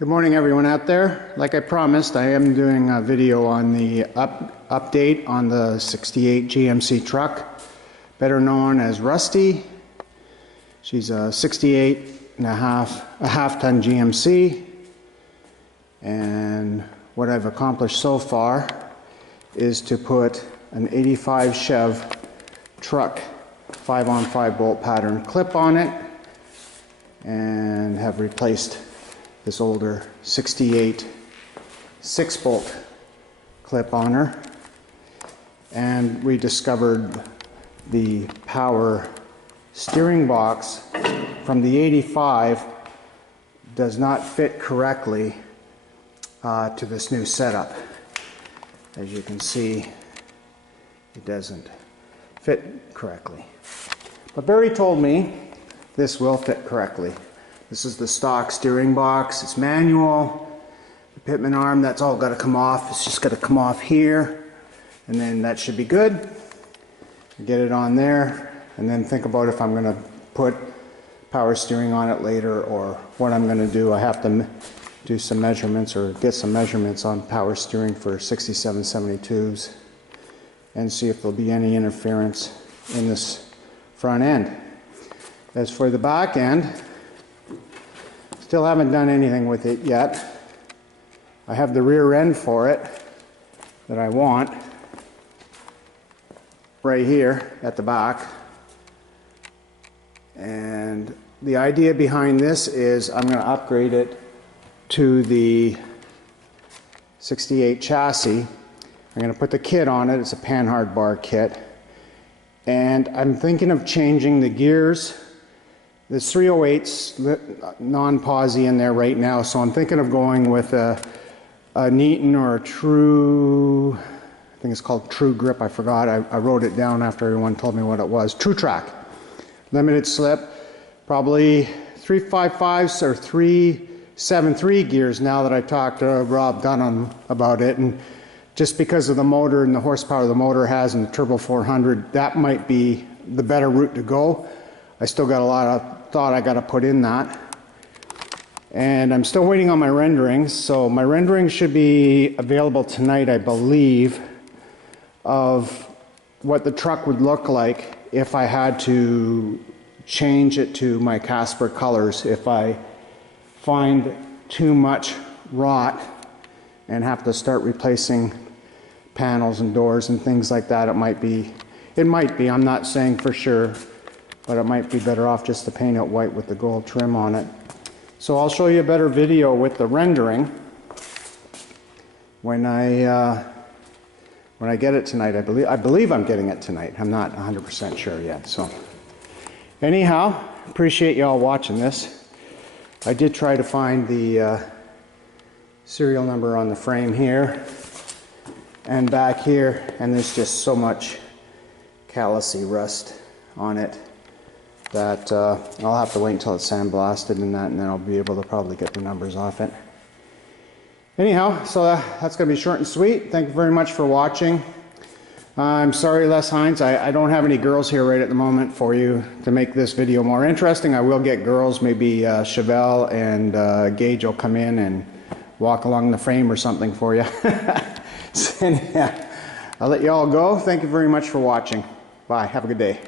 Good morning everyone out there. Like I promised, I am doing a video on the update on the 68 GMC truck, better known as Rusty. She's a 68 and a half ton GMC, and what I've accomplished so far is to put an 85 Chev truck 5-on-5 bolt pattern clip on it and have replaced this older 68 6-bolt clip on her. And we discovered the power steering box from the 85 does not fit correctly to this new setup. As you can see, it doesn't fit correctly. But Barry told me this will fit correctly. This is the stock steering box. It's manual. The pitman arm, that's all got to come off. It's just got to come off here, and then that should be good. Get it on there, and then think about if I'm going to put power steering on it later, or what I'm going to do. I have to do some measurements or get some measurements on power steering for 6772s and see if there'll be any interference in this front end. As for the back end, still haven't done anything with it yet. I have the rear end for it that I want right here at the back. And the idea behind this is I'm going to upgrade it to the 68 chassis. I'm going to put the kit on it. It's a panhard bar kit. And I'm thinking of changing the gears. There's 308s non-posi in there right now, so I'm thinking of going with a Neaton or a True, I think it's called True Grip, I forgot. I wrote it down after everyone told me what it was. True Track. Limited slip, probably 355s or 373 gears now that I talked to Rob Dunham about it. And just because of the motor and the horsepower the motor has and the Turbo 400, that might be the better route to go. I still got a lot of thought I got to put in that. And I'm still waiting on my renderings. So my renderings should be available tonight, I believe, of what the truck would look like if I had to change it to my Casper colors. If I find too much rot and have to start replacing panels and doors and things like that, it might be, I'm not saying for sure, but it might be better off just to paint it white with the gold trim on it. So I'll show you a better video with the rendering when I get it tonight. I believe I'm getting it tonight. I'm not 100% sure yet. So anyhow, appreciate y'all watching this. I did try to find the serial number on the frame here and back here, and there's just so much callousy rust on it that I'll have to wait until it's sandblasted and that, and then I'll be able to probably get the numbers off it. Anyhow, so that's going to be short and sweet. Thank you very much for watching. I'm sorry, Les Hines, I don't have any girls here right at the moment for you to make this video more interesting. I will get girls, maybe Chevelle and Gage will come in and walk along the frame or something for you. So, yeah, I'll let you all go. Thank you very much for watching. Bye. Have a good day.